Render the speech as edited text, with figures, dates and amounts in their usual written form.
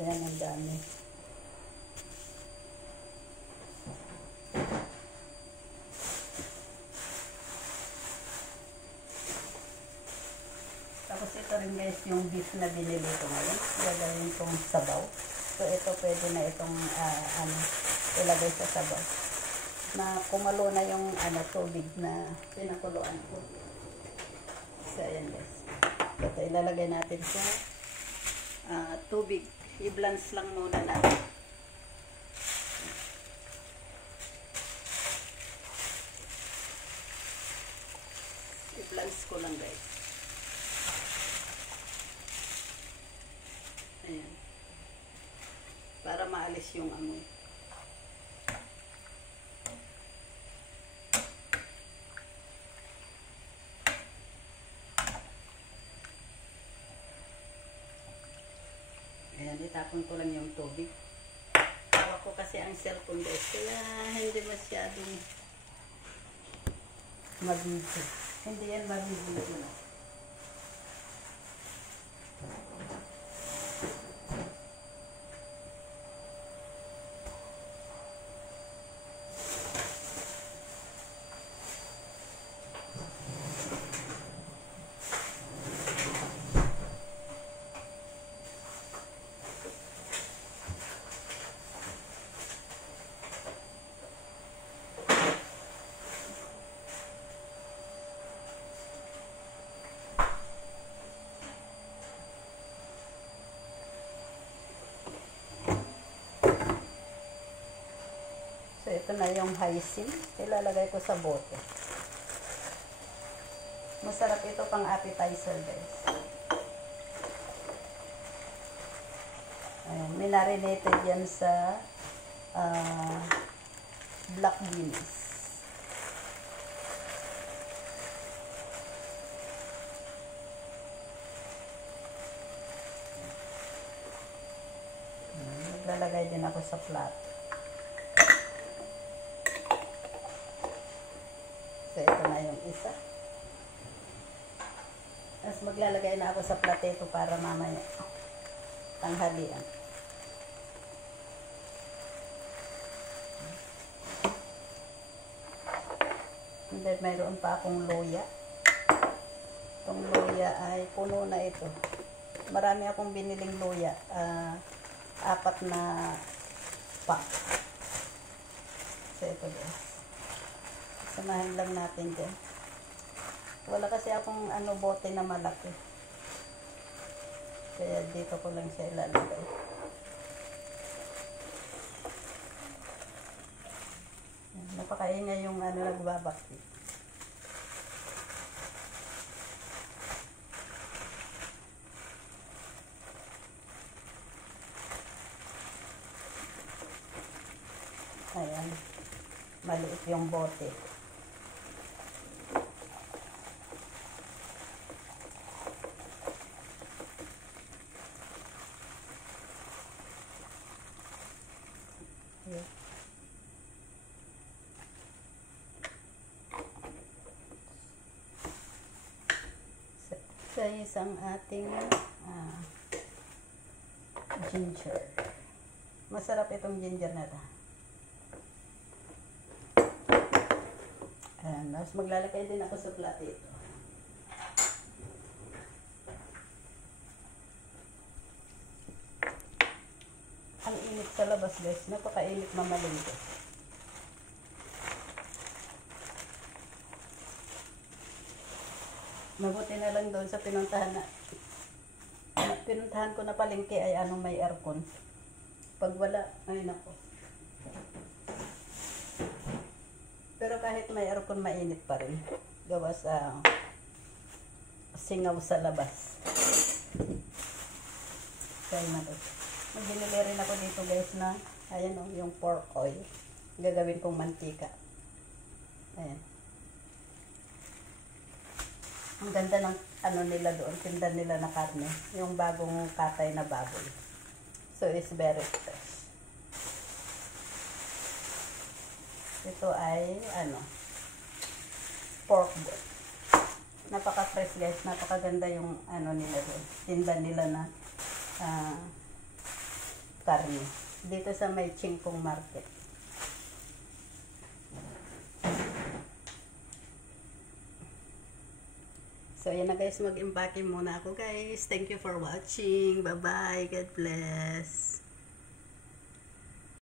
Ayan, ang dami. Tapos ito rin guys, yung beef na binili ko ngayon. Gagawin kong sabaw. So ito pwede na itong ilagay sa sabaw. Na kumalo na yung tubig na pinakuluan ko. So ayan guys. Ito ilalagay natin sa tubig. I-blanch lang muna natin. I-blanch ko lang guys. Ayan. Para maalis yung amoy. Ayan, itapon ko lang yung tubig. Hawak ko kasi ang cellphone guys, kaya hindi masyadong mabibig. Hindi yan mabibig na. So, ito na yung hyacinth. Ilalagay ko sa bote. Masarap ito pang appetizer, guys. Ayan, minarinated yan sa black beans. Naglalagay din ako sa plato. So, ito na yung isa. Tapos maglalagay na ako sa plateto para mamaya tanghalian. And then, mayroon pa akong luya. Itong luya ay puno na ito. Marami akong biniling luya. 4 na pack. So, ito guys. Samahin lang natin dyan. Wala kasi akong bote na malaki. Kaya dito ko lang siya ilalagay. Napakaingay yung nagbabakti. Ayan. Maliit yung bote. Sa isang ating ginger. Masarap itong ginger na ito. Ayan, tapos maglalagay din ako sa plato ito. Ang init sa labas guys, napakainit mamalinggo. Mabuti na lang doon sa pinuntahan ko na palengke ay may aircon. Pag wala, ay nako. Pero kahit may aircon, mainit pa rin. Gawa sa singaw sa labas. Kaya na to. Magbinili rin ako dito guys na, ayan yung pork oil. Gagawin kong mantika. Ayan. Ang ganda ng nila doon, tinda nila na karne. Yung bagong katay na baboy. So, it's very fresh. Ito ay, pork bone. Napaka-fresh guys. Napakaganda yung nila doon. Tinda nila na karne. Dito sa may Chingkong Market. So, ayan na guys, mag-impake muna ako guys. Thank you for watching. Bye-bye. God bless.